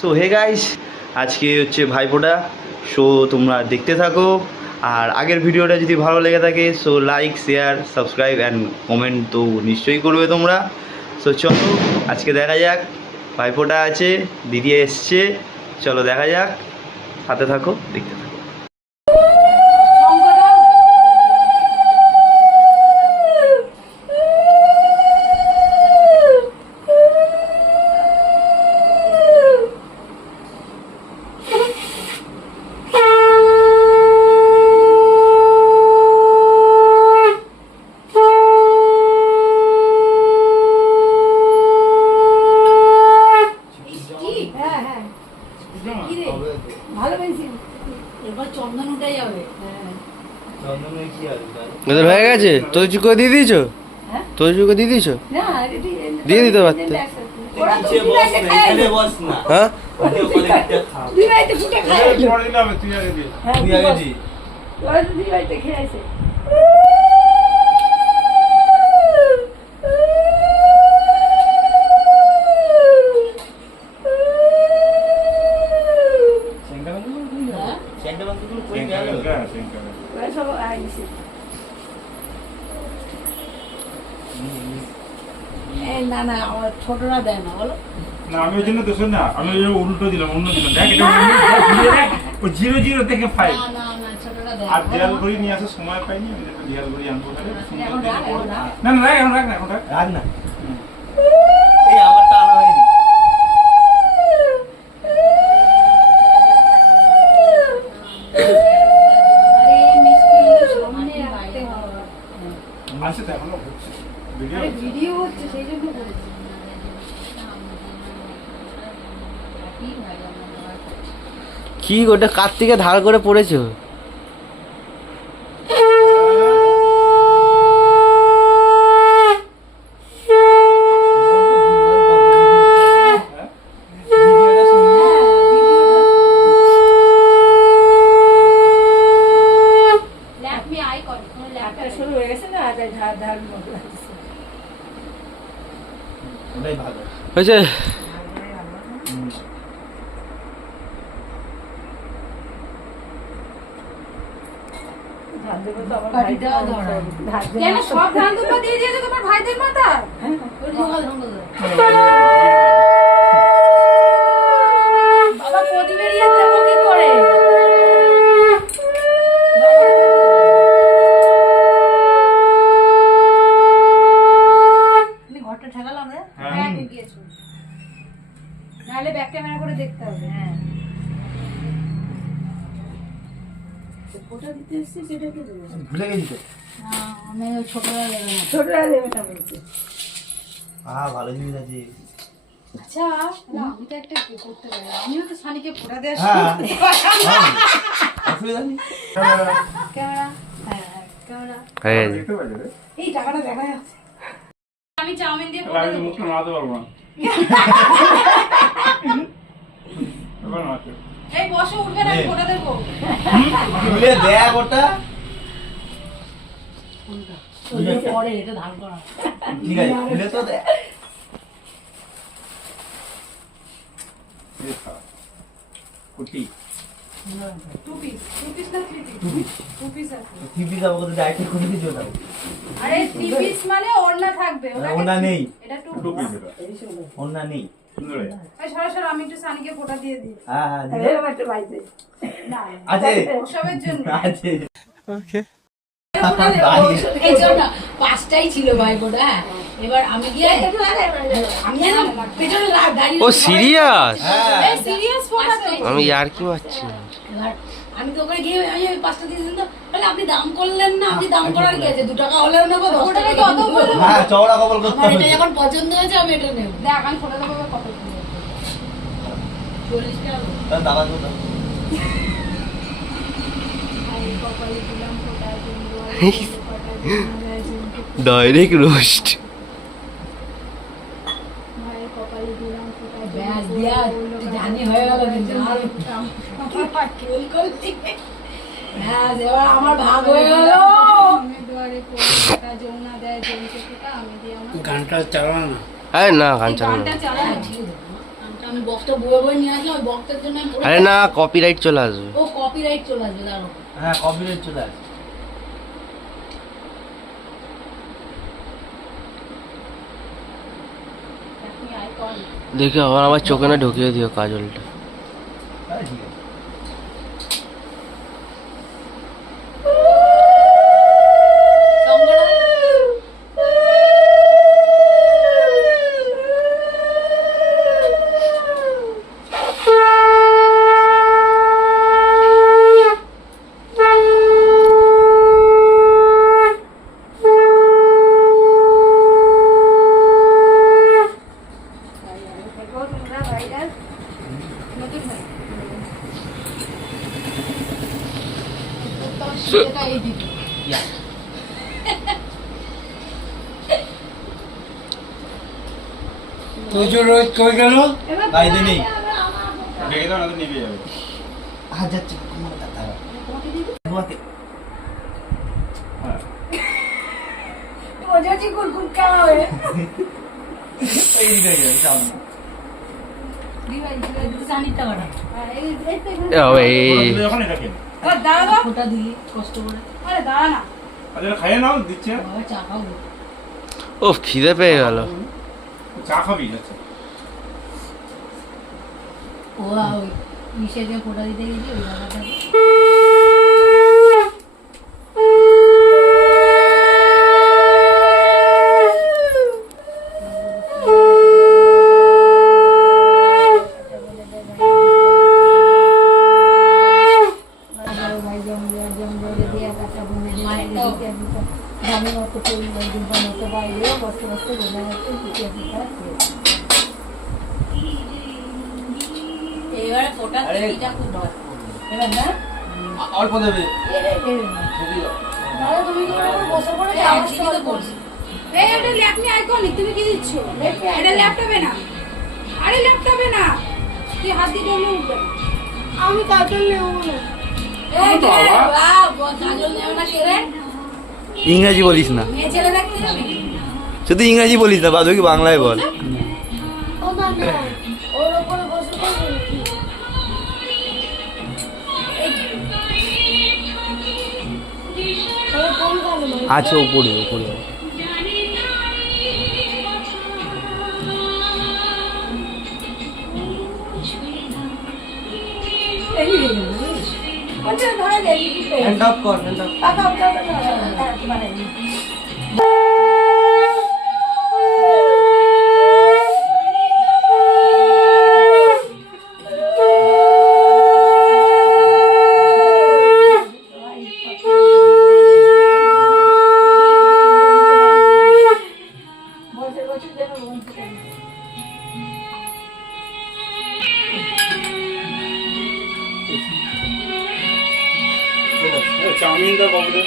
So hey guys, আজকে হচ্ছে Bhaiphonta. So তোমরা দেখতে থাকো, আর আগের ভিডিওটা যদি ভালো লেগে থাকে so like, share, subscribe and comment তো নিশ্চয়ই করবে তোমরা। সো চলো আজকে দেখা যাক, ভাইফোঁটা আছে, দিদি এসছে, চলো দেখা যাক, সাথে থাকো, দেখতে থাকো। ওদের হয়ে গেছে? তোর চুকো দিয়ে দিয়েছো? তোর চুকো দিয়ে দিয়েছো? দিয়ে দিতে পারতে। হ্যাঁ না না আমার ছোটরা দেয় না, বলো না। আমি ওই জন্য তো শোন না, আমি উল্টো দিলাম, অন্য দিলাম। দেখ এটা ও 0-0 থেকে 5। না না না, ছোটরা দেয় আর দেয়াল ঘড়ি নিয়ে আসার সময় পাইনি, আমি একটা দেয়াল ঘড়ি আনবো তাহলে। এখন রাখ, এখন রাখ। না না রাখ, এখন রাখ না, এখন রাখ। রাখ না, এই আমারটা আনা হয়নি। আরে মিষ্টি সামনে রাখতে হবে। আসে তো এখনো হচ্ছে ভিডিও। আরে ভিডিও হচ্ছে সেই জন্য করেছি। কি ওটা কার থেকে ধার করে পড়েছো? শুরু হয়ে গেছে না, ধার ধার মতো লাগছে। ওটাই ভালো হয়েছে? কেন সব ধান দুটো দিয়ে দিয়েছো তোমার ভাইদের মাথায়? বাবা প্রদীপের ইয়ে দেবো কি করে? ঘরটা ঠেকালাম রে? হ্যাঁ দিয়েছো, নাহলে ব্যাক ক্যামেরা করে দেখতে হবে। হ্যাঁ ওটা দিতে এসছি, সেটা কি দেবো? ভুলে গেছি তো। আমি ছোটরা দেবে না, ছোটরা দেবে না বলছে। ভালো জিনিস আছে। আচ্ছা না, আমি তো একটা কি করতে পারি, আমিও তো সানিকে ফোটা দিয়ে হ্যাঁ, অসুবিধা নেই। ক্যামেরা, হ্যাঁ ক্যামেরা, হয়ে গেছে। দেখতে পাচ্ছ রে? এই টাকাটা দেখা যাচ্ছে। আমি চাউমিন দিয়ে তাহলে ফোটা আমি দেবো। মুখটা নাড়াতে পারবো না। এবার নাড়াতে। এই বসে উঠবে না, আমি ফোটা দেবো। ভুলে দেখ ওটা। পরে এটা ধান করা। ঠিক আছে, ভুলে তো দেখ। এই খা। কুটি। টু পিস না থ্রি পিস? টু পিস আছে। টিভি যাবো কোথায়, ডাইরেক্ট খুলে দিয়ে চলে যাবো। আরে থ্রি পিস মানে ওড়না থাকবে, ওড়না নেই। এটা টু টু পিস। পিস এটা। ওড়না নেই। সুন্দর হয়ে। এই সরাসরি আমি একটু সানিকে ফোটা দিয়ে দিই। হ্যাঁ হ্যাঁ, দিলে। না আছে ওসবের জন্য আছে। ওকে। ফোটা দেবো। এই জন্য পাঁচটাই ছিল ভাই ফোটা। হ্যাঁ এবার আমি গিয়ে আমি যেন পেছনে দাঁড়িয়ে। ও সিরিয়াস? হ্যাঁ, এই সিরিয়াস ফোটা দেবো। আমি আর কি পাচ্ছি। এবার আমি তো ওখানে গিয়ে আমি পাঁচটা দিয়ে দিলাম, তাহলে আপনি দাম করলেন না, আপনি দাম করার কি আছে? 2 টাকা হলেও নেবো, 10 টাকা তো অত বলবো। হ্যাঁ, চওড়া কবল করতে আমার হবে। এটা যখন পছন্দ হয়েছে আমি এটা নেব। দেখ আমি ফোটা দেবো কত? 40 টাকা। তাহলে দাদা তো দাও। আমি কপালে দিলাম ফোটা, ডাইরেক্ট রোস্ট। ভাই কপালে দিলাম ফোটা, ব্যাস দিয়া জানি হয়ে গেল কিন্তু আর কেল করছি। ব্যাস এবার আমার ভাগ হয়ে গেল। দুয়ারে কোন ফোটা যৌনা দেয়, জমছে ফোটা আমি দিয়ে আমার গানটা চালানো না। আরে না গান চালানো গানটা না। চালানো ঠিক আছে। গানটা আমি বক্সটা বয়ে বয়ে নিয়ে আসলাম, ওই বক্সের জন্য আমি পুরো- আরে না কপিরাইট চলে আসবে। ও কপিরাইট চলে আসবে দাঁড়াও। হ্যাঁ কপিরাইট চলে আসে। আপনি আইকন দেখে আবার আমার চোখে না ঢুকিয়ে দিও কাজলটা। হ্যাঁ ঠিক আছে। সংগড়া সেটা এই দিদি তোজো রোজ কই গেল? বাইরে নেই। দেখে দাও না তো নিভে যাবে। হাজার টাকা কমানো দাদা। তোমাকে হ্যাঁ ওজোজি কুরকুর কেন হবে এই দিকে যাবে সামনে। দিবাই দিবাই জানি টাকাটা এই এ বাবা এই ওরা যখন এটা কেন দাঁড়া ফোটা দিলি কষ্ট করে আরে দাঁড়া না আচ্ছা খাইয়ে নাও দিচ্ছে বাবা চা খাবো ও খিদে পেয়ে গেল। চা খাবি আচ্ছা ও ওই মিশেকে ফোটা দিতে গেছি ওই জায়গাটা এবারে ফোটা দিটা খুব ভালো এবার না অল্প দেবে। দাদা তুমি কি করে বসে পড়ে যাও তো বলছি এই এটা ল্যাপটপ আইকনিক তুমি কি দিচ্ছ এটা ল্যাপটপে না আরে ল্যাপটপে না তুই হাত দিয়ে ধরলে উঠবে না আমি কাজল নেব না এই বাবা কাজল নেও না কে রে ইংরেজি বলিস না, মেয়ে ছেলে দেখতে যাবি শুধু ইংরেজি বলিস না, বাদ বাকি বাংলায় বল। ও বাবা ওর উপরে বসে পড়বে কোন গান আছে উপরে উপরে। এই রে কোনটা ধরে দে কি করে হ্যান্ড অফ কর, হ্যান্ড অফ। বাবা বাবা মানে বসে বসে যেন বলতে পারি চাউমিনটা বাবুদের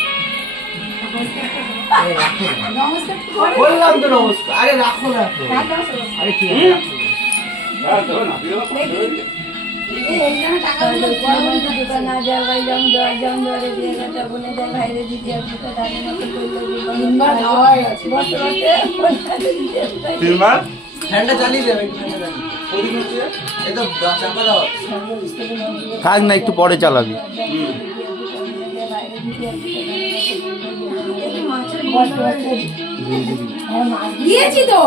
নমস্কার করে বললাম তো নমস্কার। আরে রাখো না তো। আরে ঠিক আছে রাখো। হ্যাঁ তো না এই জন্য টাকা গুলো দোকান না যায় ভাই জম ধরে দিয়ে গেছে বলে দেয় ভাইরে দিতে আসতে দাঁড়িয়ে মতো করলো তিনবার খাওয়া হয়ে গেছে বসে বসে তিনবার ফ্যানটা চালিয়ে দেবে, একটু ফ্যানটা চালিয়ে। ওদিকে হচ্ছে এই তো চাপা দাও। থাক না, একটু পরে চালাবি। দিয়েছি তো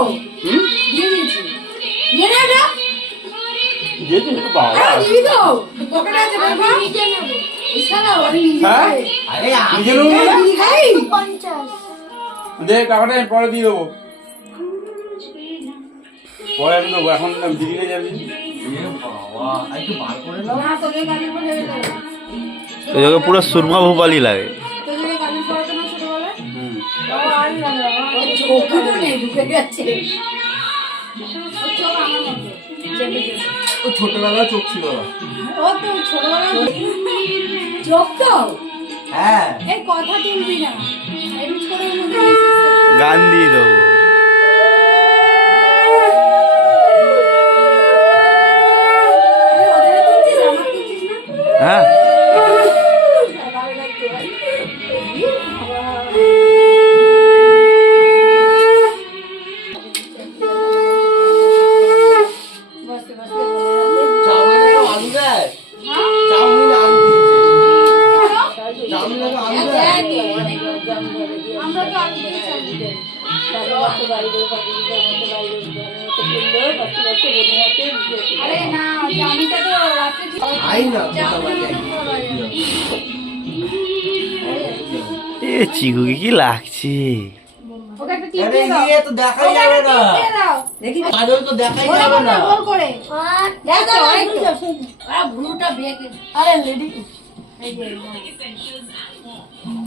দিয়ে দিয়েছি নিয়ে নে এটা যেতে বাবা আরে দিবি তো পকেটে আছে বের কর নিজে নেব ইসালা ওরে নিজে হ্যাঁ খাই। আরে নিজে নেবো না? নিজে খাই দে টাকাটা আমি পরে দিয়ে দেবো পরে আমি দেবো এখন দিদিকে যাবি বাবা একটু বার করে নাও। না তোকে গালি বলে দেবে তো তোকে পুরো সুরমা ভোপালি লাগে। তোকে গালি পড়াতো না ছোটবেলায় হুম বাবা আর না চোখে তো নেই ঢুকে গেছে ও চোখ আমার মতো চেপে চেপে ও ছোটবেলায় চোখ ছিল না। ও তো ছোটবেলায় চোখ তো হ্যাঁ এই কথা তুলবি না একটু ছোটের মধ্যে গান দিয়ে দেবো। ওদের তুলছিস আমার তুলছিস না হ্যাঁ ভালো লাগতো ভাই বসে বাইরে কতদিনের মতো বাইরে মতো করলো বসে বসে বনে হাতে আরে না জামিটা তো রাতে এ চিকুকে কি লাগছে? ওকে একটা টিপ দিয়ে দাও তো দেখাই যাবে না দেখি কাজল তো দেখাই গোল যাবে করে না গোল করে দেখো ভুলুটা বেঁকে আরে লেডি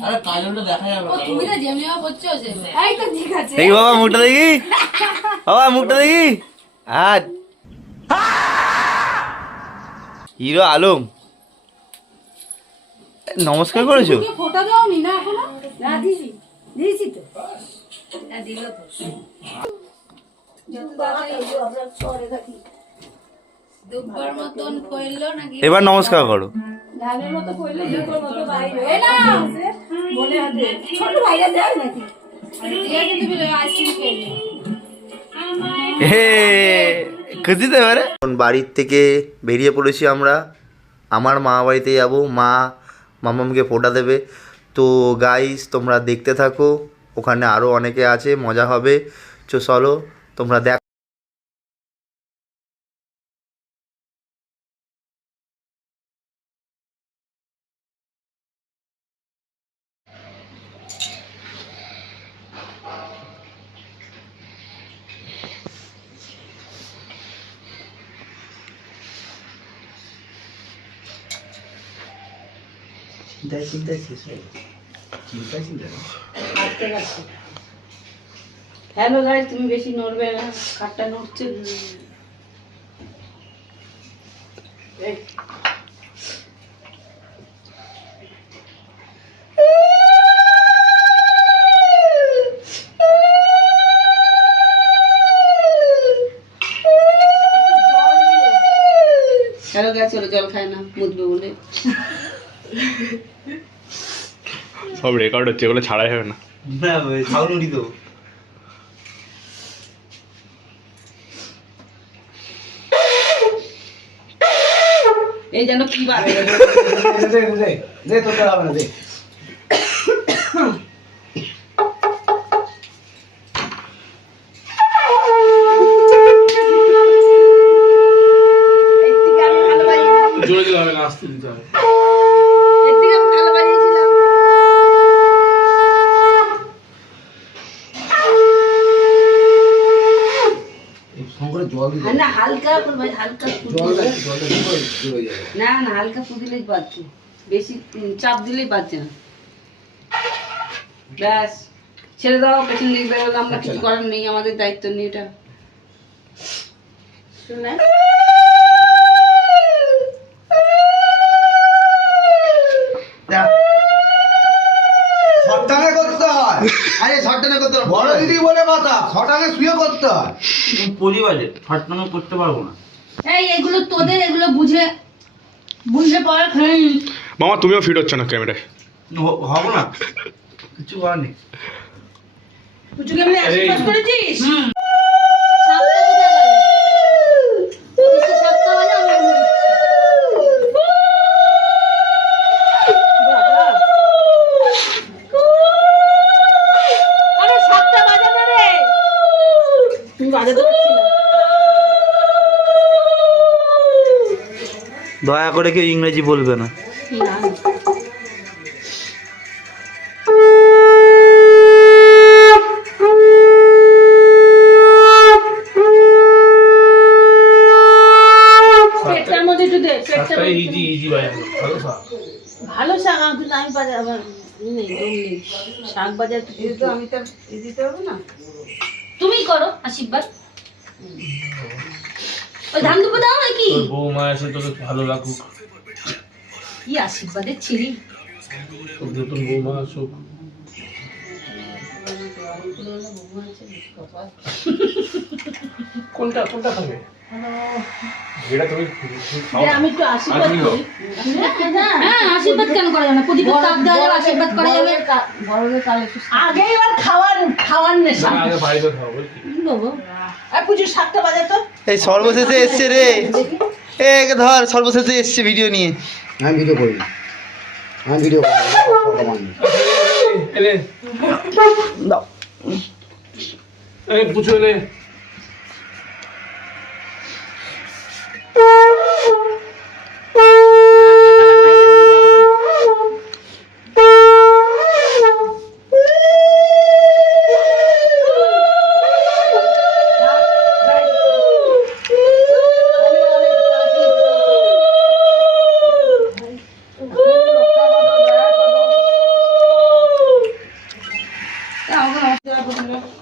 আরে কাজলটা দেখা যাবে ও না তুমি তো জেমিয়া করছো যে এই তো ঠিক আছে দেখি বাবা মুখটা দেখি, বাবা মুখটা দেখি। আর হিরো আলম নমস্কার করেছো? তুমি ফটো দাওনি না এখনো না দিয়েছি তো হ্যাঁ দিল তো যত তাড়াতাড়ি আমরা শহরে থাকি দুব্বার মতন কইলো নাকি এবার নমস্কার করো। ধানের মতো করলে দুটোর মতো বাইরে এই না বনে হাতে ছোট বাইরে যায় নাকি ঠিক আছে তুমি আইসক্রিম খেয়ে নিও হে খুশি তো এবারে? এখন বাড়ির থেকে বেরিয়ে পড়েছি আমরা, আমার মামা বাড়িতে যাব, মা মামামকে ফোঁটা দেবে। তো গাইস তোমরা দেখতে থাকো, ওখানে আরও অনেকে আছে, মজা হবে। চলো তোমরা দেখ। হ্যালো গাইস, তুমি বেশি নড়বে না, খাটটা নড়ছে। হ্যালো গাইস, ওরা জল খায় না, মুদবে বলে। সব রেকর্ড হচ্ছে, এগুলো ছাড়াই হবে না। না খাওয়ানুরি তো এই যেন কি বাজে দে তো হবে না দে জোরে দিতে হবে না, আস্তে দিতে হবে। না হালকা ভাই, হালকা না না হালকা ফুদিলেই বাজছে, বেশি চাপ দিলেই বাজছে না। ব্যাস ছেড়ে দাও, পেছন দিকে বেরোলে আমরা কিছু করার নেই, আমাদের দায়িত্ব নেই এটা। শুনে শর্টানে করতে হয়, আরে শর্টটানে করতে পারবো বড় দিদি বলে কথা, শর্টানে শুয়ে করতে হয়। পরিবারে শর্টটানে করতে পারবো না। এই এগুলো তোদের, এগুলো বুঝলে পরে খেয়ে নিস। মামা তুমিও ফিট হচ্ছে না ক্যামেরায়। হবো না, কিছু করার নেই। পুচু কেমন আশীর্বাদ করেছিস? আরে 7টা বাজে না রে, তুমি বাজাতে পারছি না। দয়া করে কেউ ইংরেজি বলবে না। পেটটার মধ্যে একটু দে, পেটটার মধ্যে ইজি ইজি বাজানো ভালো শাক। ভালো শাক কিন্তু আমি বাজার আমার নেই, দম নেই শাক বাজার তো আমি তো দিতে হবে না। তুমি করো আশীর্বাদ। ওই ধান দুপুর দাও নাকি তোর বৌমা এসে তোকে ভালো লাগুক, কি আশীর্বাদের ছিলি। তোর নতুন বৌমা আসুক। কোনটা কোনটা খাবে? যেটা তুমি খাও। আমি একটু আশীর্বাদ করি। হ্যাঁ আশীর্বাদ কেন করা যাবে না? প্রদীপের তাপ দেওয়া যাবে, আশীর্বাদ করা যাবে। বড়দের কালে আগে এবার খাওয়ার নেশা। না, আগে বাড়িতে খাও বুঝলি? আর পুজোর 7টা বাজে তো। এই সর্বশেষে এসছে রে, একে ধর, সর্বশেষে এসছে ভিডিও নিয়ে। আমি ভিডিও করি না, আমি ভিডিও করি না। এলে দাও। এই পুচু এলে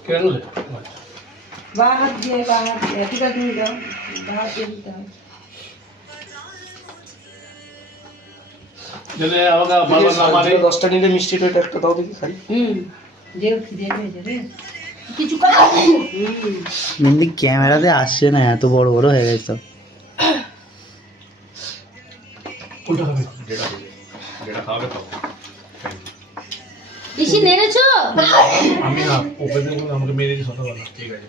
কেন রে বাঁ হাত দিয়ে ঠিক আছে তুমি দাও বাঁ হাত দিয়ে দিতে হবে যদি আমাকে বাবা না মারে 10টা নিলে মিষ্টিটা একটা দাও দেখি খাই। যে খিদে পেয়েছে রে কিছু কথা মেনলি ক্যামেরাতে আসছে না, এত বড় বড় হয়ে গেছে সব। কোনটা খাবে যেটা খাবে খাও বেশি নেড়েছো আমি না ওপরে দিয়ে আমাকে মেরে দিই সকালবেলা ঠিক আছে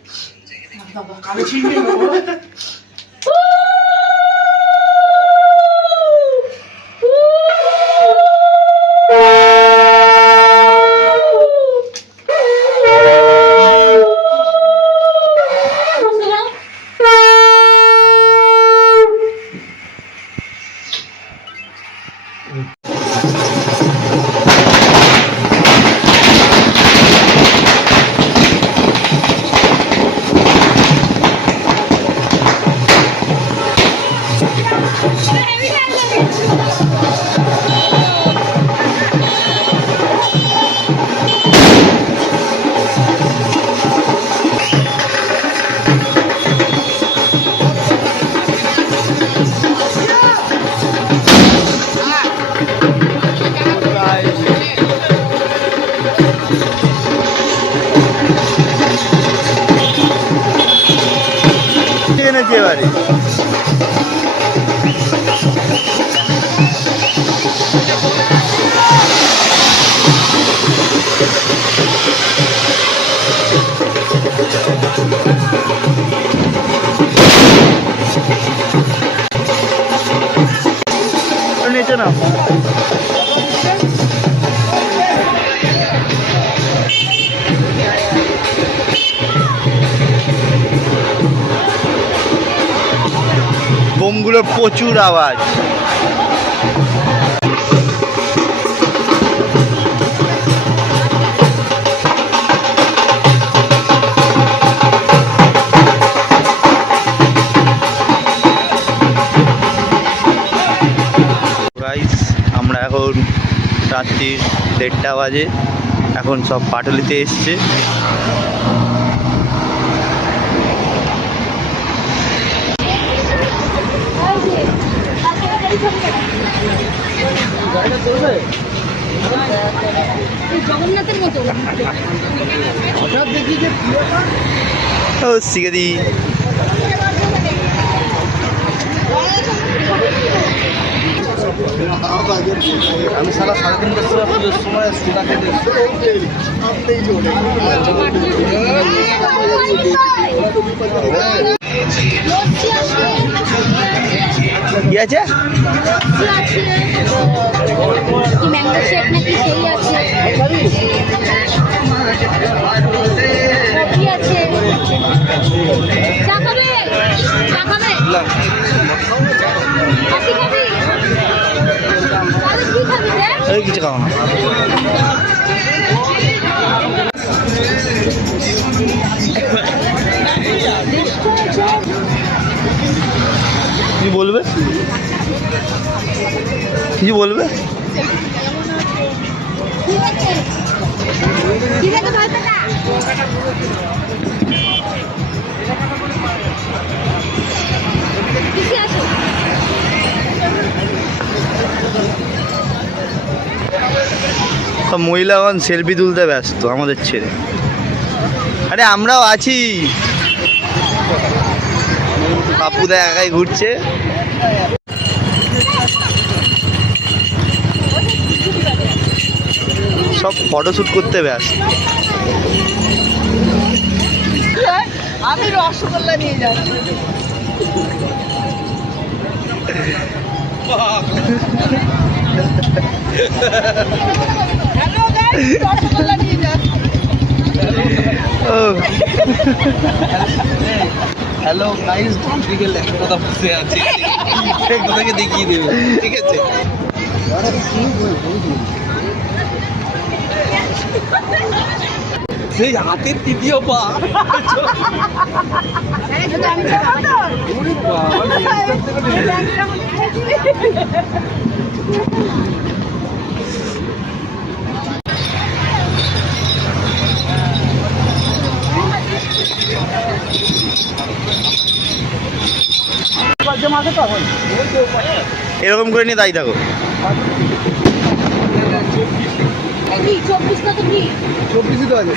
এনেছি এবারে নিচে না বোমগুলোর প্রচুর আওয়াজ। গাইস আমরা এখন রাত্রির 1:30 বাজে, এখন সব পাটুলিতে এসছে। জগন্নাথের মতো ও শিখে দিই আমি সারা 3.5 বছর পুজোর সময় সোনাকে কি আছে ম্যাঙ্গো শেক নাকি সেই আছে কফি আছে চা খাবে চা খাবে কফি খাবি আরে কি খাবি রে এই কিছু খাও না। কি বলবে কি বলবে ঠিক আছে ঠিক আছে ভাই টাকা কিসে আছে সব মহিলাগণ সেলফি তুলতে ব্যস্ত আমাদের ছেড়ে। আরে আমরাও আছি, বাপুদা একাই ঘুরছে। সব ফটোশ্যুট করতে ব্যস্ত। আমি রসগোল্লা নিয়ে যাচ্ছি। হ্যালো গাইস, রসগোল্লা নিয়ে যাচ্ছি। হ্যালো গাইস, দিকে লেখাটা বসে আছে, তোদেরকে দেখিয়ে দেবে, ঠিক আছে? সেই হাতের তৃতীয় পা। এরকম করে নিয়ে দাঁড়িয়ে থাকো।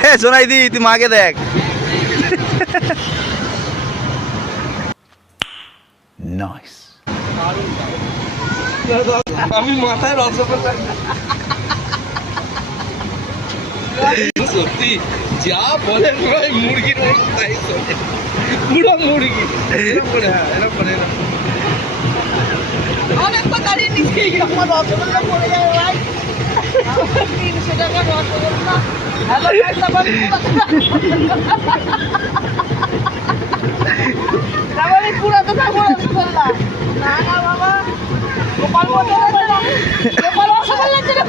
হ্যাঁ শোনাই দি, তুই মাকে দেখ। নাইস। আমি মাথায় রসগোল্লা সত্যি যা বলে ভাই, মুরগির মতো তাই শোনে, পুরো মুরগি। এরকম করে, হ্যাঁ এরকম করে, এরকম অনেকক্ষণ দাঁড়িয়ে নিচ্ছি, আমার রসগোল্লা পড়ে যাবে ভাই। 300 টাকা রসগোল্লা। হ্যালো গাইস, তারপরে পুরো তো থাকবো রসগোল্লা। না না বাবা, গোপাল রসগোল্লা, গোপাল রসগোল্লা ছেড়ে